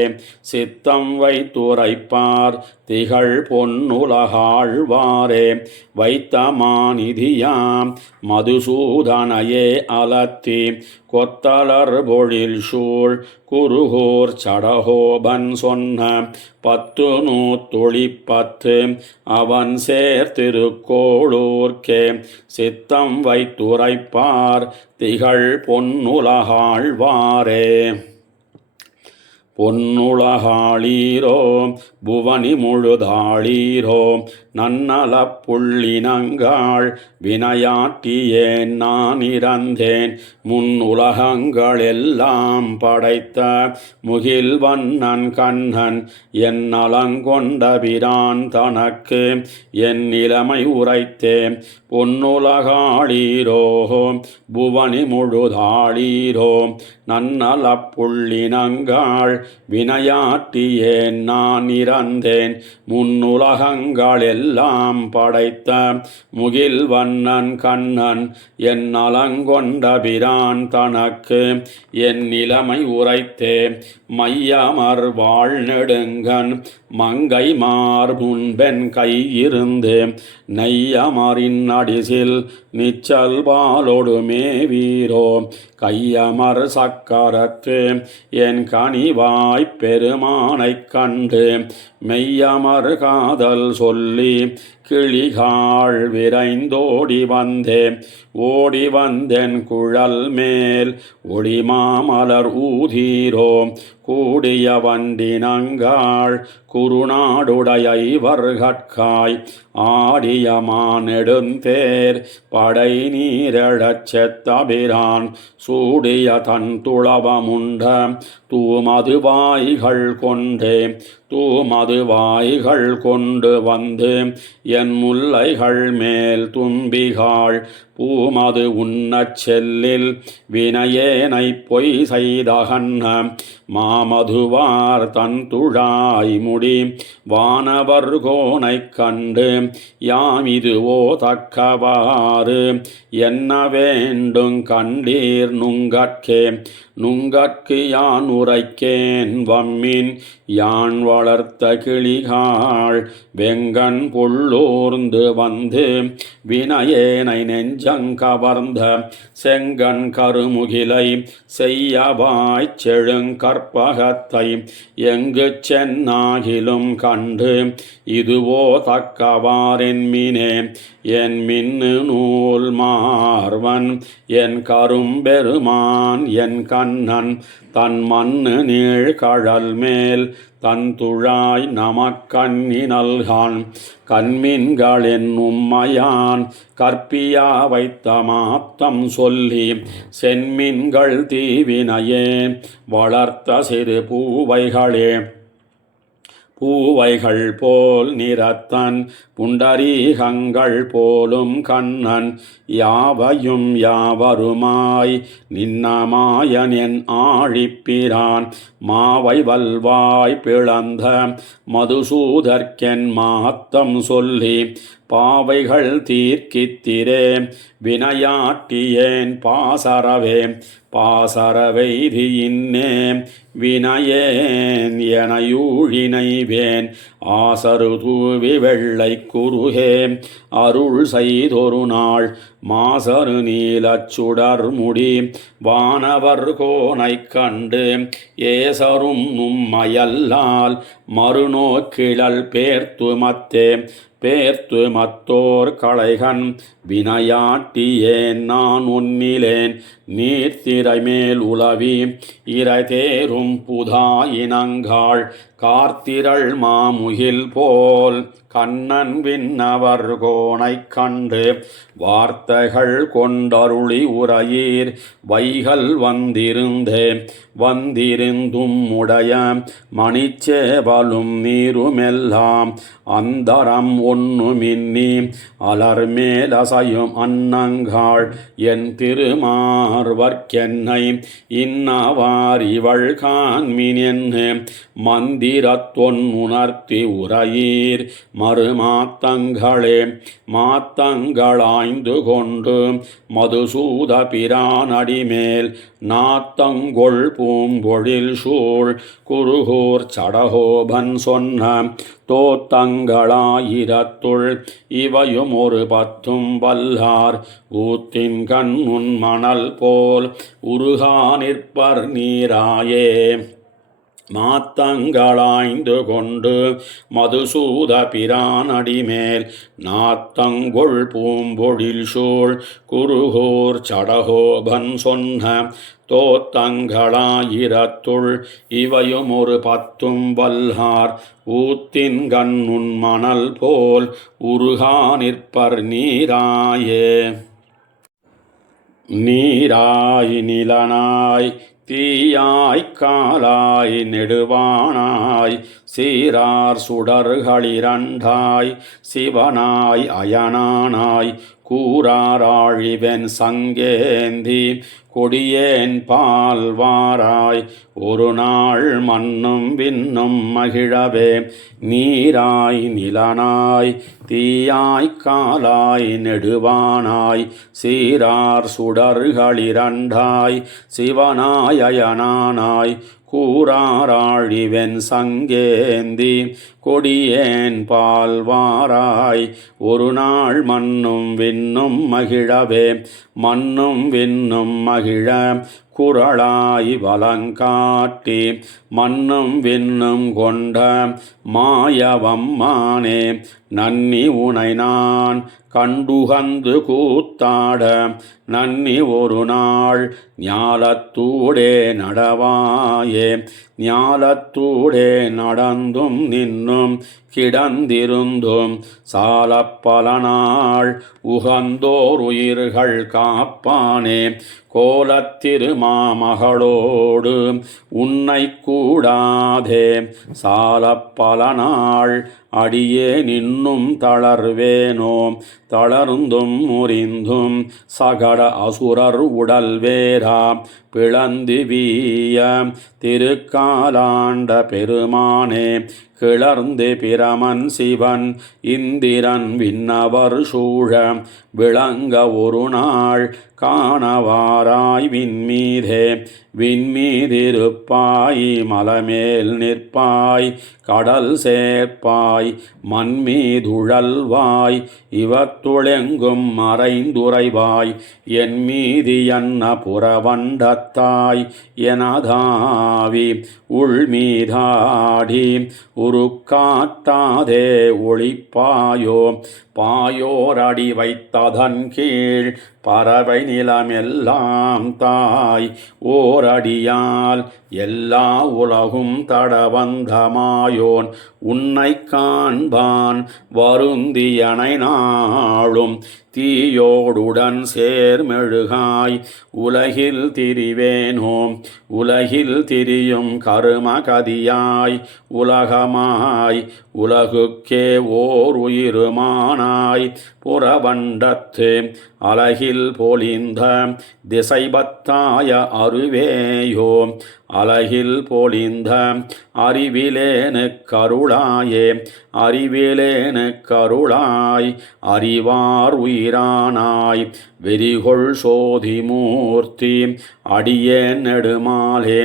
சித்தம் வைத்துரைப்பார் திகழ் பொன்னுலகாழ்வாரே வைத்த மாநிதியாம் மதுசூதனையே அலத்தி கொத்தலர் பொழில் சூழ் குருகூர் சடகோபன் சொன்ன 10 நூத்தொழிப்பத்து அவன் சேர்த்திருக்கோளூர்க்கே சித்தம் வைத்துரைப்பார் திகழ் பொன்னுலகாழ்வாரே பொன்னுலகாளீரோ புவனி முழுதாளீரோ நன்னலப் புள்ளினங்காள் வினையாட்டியேன் நான் இறந்தேன் முன்னுலகங்களெல்லாம் படைத்த முகில் வண்ணன் கண்ணன் என் நலங்கொண்ட பிரான் தனக்கு என் நிலைமை உரைத்தேன் பொன்னுலகாளீரோ புவனி முழுதாளீரோ நன்னலப் புள்ளினங்காள் வினையாட்டியேன் நான் இறந்தேன் முன்னுலகங்களெல்லாம் படைத்த முகில் வண்ணன் கண்ணன் என் நலங்கொண்ட பிரான் தனக்கு என் நிலைமை உரைத்தே மையமர் வாழ்நெடுங்கன் மங்கை மார்புன்பென் கையிருந்து நெய்யமரின் அடிசில் நிச்சல் பாலொடுமே வீரோ கையமர் சக்கரத்து என் கனிவாய்ப் பெருமானைக் கண்டு மெய்யமர் காதல் சொல்லி கிளிகாள் விரைந்தோடி வந்தேன் ஓடி வந்தென் குழல் மேல் ஒளிமாமலர் ஊதீரோ கூடிய வண்டினங்காள் குறுநாடுடைய இவர்கட்காய் ஆடிய மானெடுந்தேர் படை நீரெழச் செத்தபிரான் சூடிய தன் துளவமுண்ட தூமதுவாய்கள் கொண்டே தூமதுவாய்கள் கொண்டு வந்து என் முல்லைகள் மேல் தும்பிகாள் பூமது உண்ணச் செல்லில் வினையேனை பொய் செய்தகன்ன மாமதுவார் தன் துழாய் முடி வானவர் கோனைக் கண்டு யாம் இதுவோ தக்கவாறு என்ன வேண்டும் கண்டீர் நுங்கட்கே நுங்கட்கு யான் உரைக்கேன் வம்மின் யான் வளர்த்த கிளிகாள் வெங்கண் புள்ளூர்ந்து வந்து வினையேனை நெஞ்சங்கவர்ந்த செங்கண் கருமுகிலை செய்யவாய்ச் செழுங்கற்பகத்தை எங்கு சென்னாகிலும் கண்டு இதுவோ தக்கவாரென்மினே என் மின்னு நூல் மார்வன் என் கரும்பெருமான் என் கண்ணன் தன் மண்ணு நீழ்கழல் மேல் தன் துழாய் நமக்கண்ணி நல்கான் கண்மீன்களின் உம்மையான் கற்பியா வைத்த மாத்தம் சொல்லி சென்மீன்கள் தீவினையே வளர்த்த சிறு பூவைகளே பூவைகள் போல் நிறத்தன் புண்டரீகங்கள் போலும் கண்ணன் யாவையும் யாவருமாய் நின்னமாயன் என் ஆழிப்பிரான் மாவை வல்வாய் பிளந்த மதுசூதர்க்கென் மாத்தம் சொல்லி பாவைகள் தீர்க்கித்திரே வினையாட்டியேன் பாசரவே பாசரவெய்தியின்னே வினையேன் எனையூழினைவேன் ஆசரு தூவி வெள்ளை குருகே அருள் செய்தொரு நாள் மாசரு நீலச் சுடர் முடி வானவர் கோனைக் கண்டு ஏசரும் நும்மையல்லால் மறுநோக்கிழல் பேர்த்துமத்தே பேர்த்து மத்தோர் களைகன் வினையாட்டியேன் நான் ஒன்னிலேன் நீர்த்திரை மேல் உலவி இறை தேரும் புதாயினங்காள் கார்த்திரள் மாமுகில் போல் கண்ணன் விண்ணவர் கோனைக் கண்டு வார்த்தைகள் கொண்டருளி உரையீர் வைகள் வந்திருந்தும் உடைய மணிச்சேவலும் நீருமெல்லாம் அந்தரம் ஒன்னுமின்னி அலர்மேலசையும் அன்னங்காள் என் திருமார்வர்க்கென்னை இன்னவார் இவள் காண்மின் என்று மந்திரத்தொன்னுணர்த்தி உரையீர் மறுமாத்தங்களே மாத்தங்களாய்ந்து கொண்டு மதுசூத பிரானடிமேல் நாத்தங்கொள் பூம்பொழில் சூழ் குருகூர் சடகோபன் சொன்ன தோத்தங்களாயிரத்துள் இவையும் ஒரு பத்தும் வல்லார் ஊத்தின் கண் உன் மணல் போல் உருகா நிற்பர் நீராயே மாத்தங்களாய்ந்து கொண்டு மதுசூத பிரானடிமேல் நாத்தங்கொள் பூம்பொழில் சூழ் குருகூர் சடகோபன் சொன்ன தோத்தங்களாயிரத்துள் இவையும் ஒரு பத்தும் வல்லார் ஊத்தின் கண்ணுன் மணல் போல் உருகா நிற்பர் நீராயே நீராய் நிலனாய் தீயாய் காலாய் நெடுவானாய் சீரார் சுடர்களிரண்டாய் சிவனாய் அயனானாய் கூறாராழிவென் சங்கேந்தி கொடியேன் பால்வாராய் ஒரு நாள் மண்ணும் விண்ணும் மகிழவே நீராய் நிலனாய் தீயாய் காலாய் நெடுவானாய் சீரார் சுடர்களிரண்டாய் சிவனாய் அயனானாய் கூறாராழிவென் சங்கேந்தி கொடியேன் பால்வாராய் ஒரு நாள் மண்ணும் விண்ணும் மகிழவே மண்ணும் விண்ணும் மகிழ குரலாய் வலங்காட்டி மண்ணும் விண்ணும் கொண்ட மாயவம்மானே நன்னி உனை நான் கண்டுகந்து கூத்தாட நன்னி ஒரு நாள் ஞாலத்தூடே நடவாயே ஞாலத்தூடே நடந்தும் நின்னும் கிடந்திருந்தும் சால பல நாள் உகந்தோர் உயிர்கள் காப்பானே கோலத்திருமாமகளோடு உன்னை கூடாதே சால பல நாள் அடியே நின்னும் தளர்வேனோ தளர்ந்தும் முறிந்தும் சகட அசுரர் உடல் வேரா பிளந்து வீய திருக்காலாண்ட பெருமானே கிளர்ந்து பிரமன் சிவன் இந்திரன் விண்ணவர் சூழ விளங்க ஒரு நாள் காணவாராய் விண்மீதிருப்பாய் மலமேல் நிற்பாய் கடல் சேர்ப்பாய் மண்மீதுழல்வாய் இவத்துளெங்கும் மறைந்துரைவாய் என் மீதி என்ன புறவண்டத்தாய் எனதாவி உள்மீதாடி உருக்காட்டாதே ஒளிப்பாயோ பாயோரடி வைத்ததன் கீழ் பறவை நிலமெல்லாம் தாய் ஓரடியால் எல்லா உலகும் தடவந்தமாயோன் உன்னை காண்பான் வருந்தியனை நாளும் தீயோடுடன் சேர்மெழுகாய் உலகில் திரிவேனோம் உலகில் திரியும் கருமகதியாய் உலகமாய் உலகுக்கே ஓர் உயிருமானாய் புறவண்டத்து அலகில் பொலிந்த திசைபத்தாய அருவேயோ அலகில் பொலிந்த அறிவிலேனு கருளாயே அறிவிலேனு கருளாய் அறிவார் உயிரானாய் வெறிகொள் சோதிமூர்த்தி அடியேன் நெடுமாலே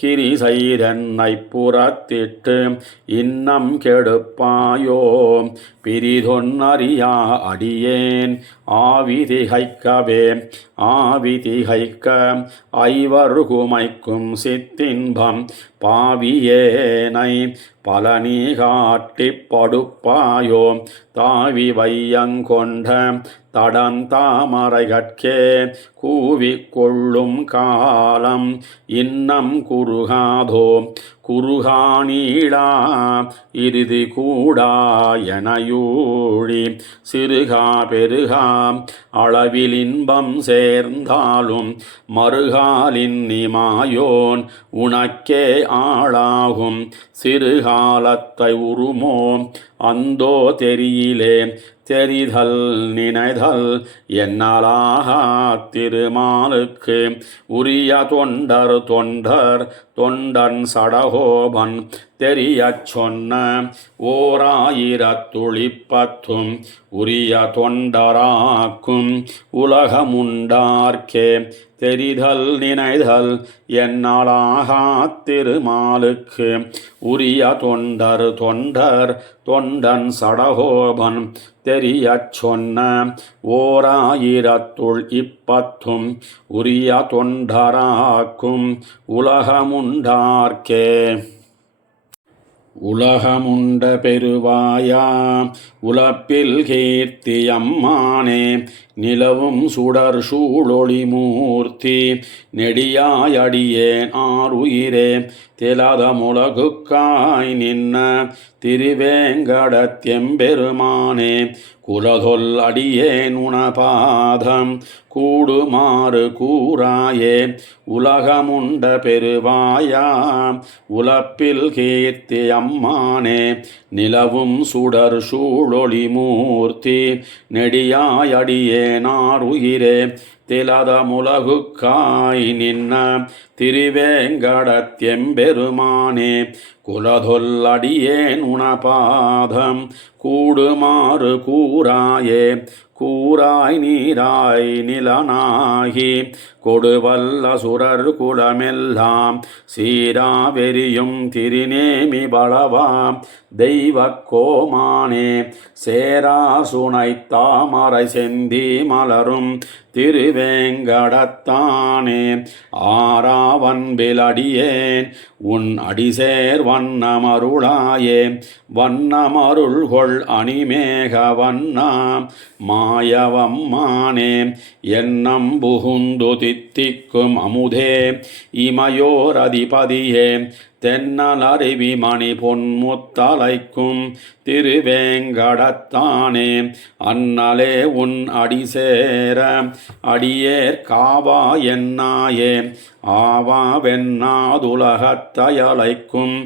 கிரிசைதன்னை புறத்திட்டு இன்னம் கெடுப்பாயோ பிரிதொன்னறியா அடியேன் ஆவிதிகைக்கவே ஆவிதிகைக்க ஐவர் குமைக்கும் சித்தின்பம் பாவியேனை பலனி காட்டிப் படுப்பாயோ தாவி வையங்கொண்ட தடந்தாமரைகட்கே கூவிக் கொள்ளும் காலம் இன்னம் குறுகாதோ குறுகானீழா இறுதி கூடா எனையூழி சிறுகா பெருகா அளவில் இன்பம் சேர்ந்தாலும் மறுகாலின் நிமாயோன் உனக்கே ஆளாகும் சிறுகாலத்தை உருமோ அந்தோ தெரியிலே தெரிதல் நினைதல் என்னாலாகா திருமாலுக்கு உரிய தொண்டன் சடகோபன் தெரியச் சொன்ன 1010 உரிய தொண்டராக்கும் உலகமுண்டார்க்கே தெரிதல் நினைதல் என்னாலாகா திருமாலுக்கு உரிய தொண்டன் சடகோபன் தெரியச் சொன்ன 1010 உரிய தொண்டராக்கும் உலகமுண்டார்க்கே. உலகமுண்ட பெருவாயா உலப்பில் கீர்த்தியம்மானே நிலவும் சுடர் சூழொளி மூர்த்தி நெடியாயடியேன் ஆருயிரே திலத முலகுக்காய் நின்ன திருவேங்கடத்தெம்பெருமானே குலதொல் அடியேன் உனபாதம் கூடுமாறு கூறாயே உலகமுண்ட பெருவாயா உலப்பில் கீர்த்தி அம்மானே நிலவும் சுடர் சூழொளி மூர்த்தி நெடியாயடியேனாருயிரே திலத முலகுக்காய் நின்ன திருவேங்கடத்தெம்பெருமானே குலதொல் அடியேன் உனபாதம் கூடுமாறு கூறாயே கூறாய் நீராய் நிலனாகி கொடுவல்ல சுரர் குலமெல்லாம் சீராவெறியும் திருநேமி பலவா தெய்வக் கோமானே சேரா சுனை தாமரை செந்தி மலரும் திருவேங்கடத்தானே ஆராவன்பிலடியேன் உன் அடிசேர் வண்ணமருளாயே வண்ணமருள்கொள் அணிமேக வண்ணா மாயவம்மானே எண்ணம் புகுந்து தித்திக்கும் அமுதே இமையோர் அதிபதியே தென்னலருவி மணி பொன்முத்தலைக்கும் திருவேங்கடத்தானே அன்னலே உன் அடிசேர அடியேற் காவா என்னாயே ஆவா வெண்ணாதுலகத்தையலைக்கும்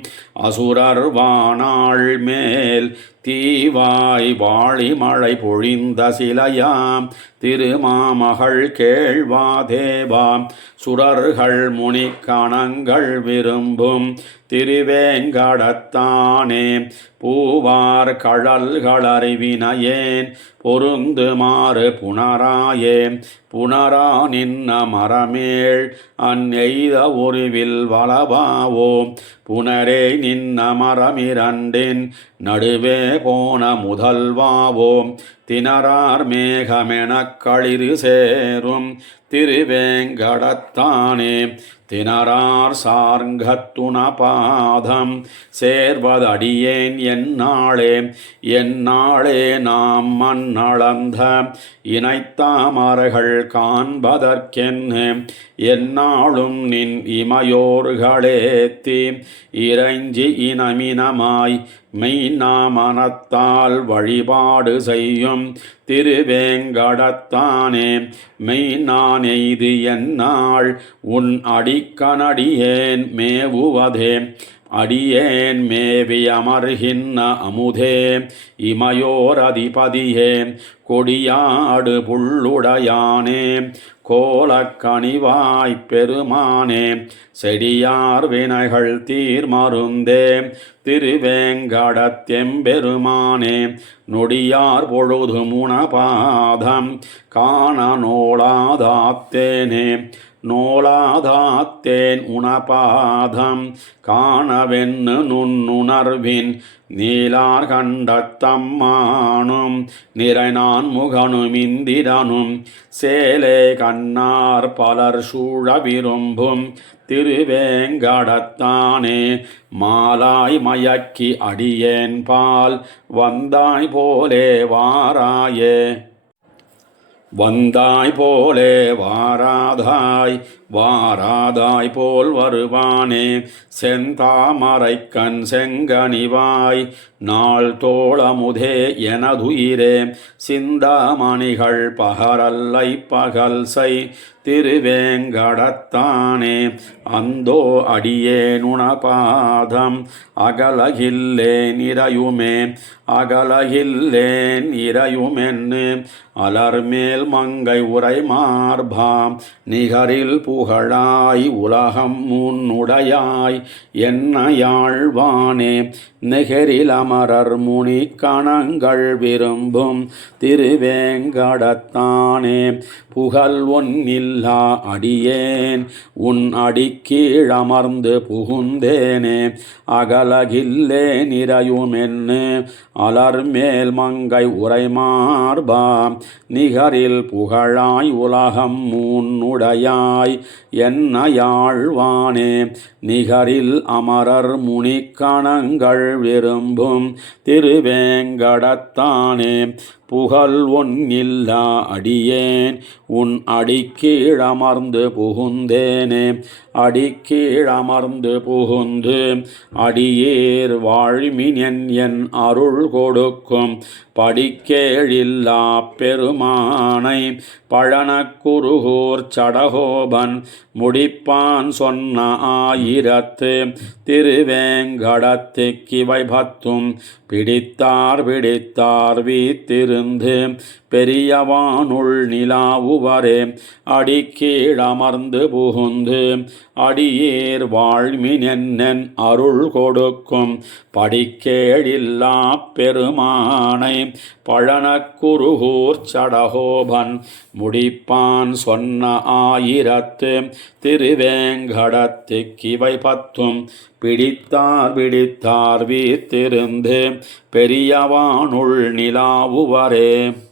அசுரர் வானாள் மேல் தீவாய் வாழி மழை பொழிந்த சிலையாம் திருமாமகள் கேழ்வாதேவாம் சுரர்கள் முனிக்கணங்கள் விரும்பும் திருவேங்கடத்தானே பூவார் கழல்களறிவினையேன் பொருந்துமாறு புனராயே புனரா நின்ன மரமேள் அந்நெய்த ஒருவில் வளவாவோ புனரே நின்ன மரமிரண்டின் நடுவே போன முதல்வாவோ தினரார் மேகமெனக் களிறு சேரும் திருவேங்கடத்தானே தினரார் சார்ங்கத்துணபாதம் சேர்வதடியேன் எந்நாளே எந்நாளே நாம் மண்ணளந்த இணைத்தாமர்கள் காண்பதற்கென்னு எந்நாளும் நின் இமையோர்களேத்தி இறைஞ்சி இனமினமாய் மெய்நாமனத்தால் வழிபாடு செய்யும் திருவேங்கடத்தானே மெய்நான் எய்து எந்நாள் உன் அடிக்கனடியேன் மேவுவதே அடியேன் மேவி அமர்கின்ற அமுதே இமையோர் அதிபதியே கொடியாடு புள்ளுடையானே கோலக்கணிவாய்ப் பெருமானே செடியார் வினைகள் தீர்மருந்தே திருவேங்கடத்தெம்பெருமானே நொடியார் பொழுது முனபாதம் காண நோளாதாத்தேனே நோளாதாத்தேன் உனபாதம் காணவென்னு நுண்ணுணர்வின் நீலார் கண்டத்தம்மானும் நிறைநான் முகனும் இந்திரனும் சேலே கண்ணார் பலர் சூழ விரும்பும் திருவேங்கடத்தானே மாலாய் மயக்கி அடியேன் பால் வந்தாய் போலே வாராயே வந்தாய் போலே வாராதாய் போல் வருவானே செந்தாமரைக்கண் செங்கனிவாய் நாள் தோளமுதே எனதுயிரே சிந்தாமணிகள் பகரல்லை பகல் செய் திருவேங்கடத்தானே அந்தோ அடியேனுணபாதம் அகலகில்லேன் இறையுமென்னு அலர்மேல் மங்கை உரை மார்பாம் நிகரில் புகழாய் உலகம் முன்னுடையாய் என்ன யாழ்வானே நெகரில் அமரர் முனி கணங்கள் விரும்பும் திருவேங்கடத்தானே புகழ் ஒன்னில்லா அடியேன் உன் அடிக்கீழமர்ந்து புகுந்தேனே அகலகில்லேன் இறையுமென்னு அலர்மேல் மங்கை உரை மார்பா நிகரில் புகழாய் உலகம் முன்னுடையாய் என்ன யாழ்வானே நிகரில் அமரர் முனிக்கணங்கள் விரும்பும் திருவேங்கடத்தானே புகழ் ஒன்னில்லா அடியேன் உன் அடிக்கீழமர்ந்து புகுந்தேனே அடிக்கீழமர்ந்து புகுந்து அடியேர் வாழ்மின் என் அருள் கொடுக்கும் படிக்கேழில்லா பெருமானை பழனக்குருகூர் சடகோபன் முடிப்பான் சொன்ன ஆயிரத்து திருவேங்கடத்துக்கிவை பத்தும் பிடித்தார் வீத்திருந்து பெரியவானுள் நிலாவுவரே அடிக்கீழமர்ந்து புகுந்து அடியேர் வாழ்மின் அருள் கொடுக்கும் படிக்கேழில்லா பெருமானை பழனக்குருகூர் சடகோபன் முடிப்பான் சொன்ன ஆயிரத்து திருவேங்கடத்துக்கிவை பத்தும் பிடித்தார் வீத்திருந்து பெரியவானுள் நிலாவுவரே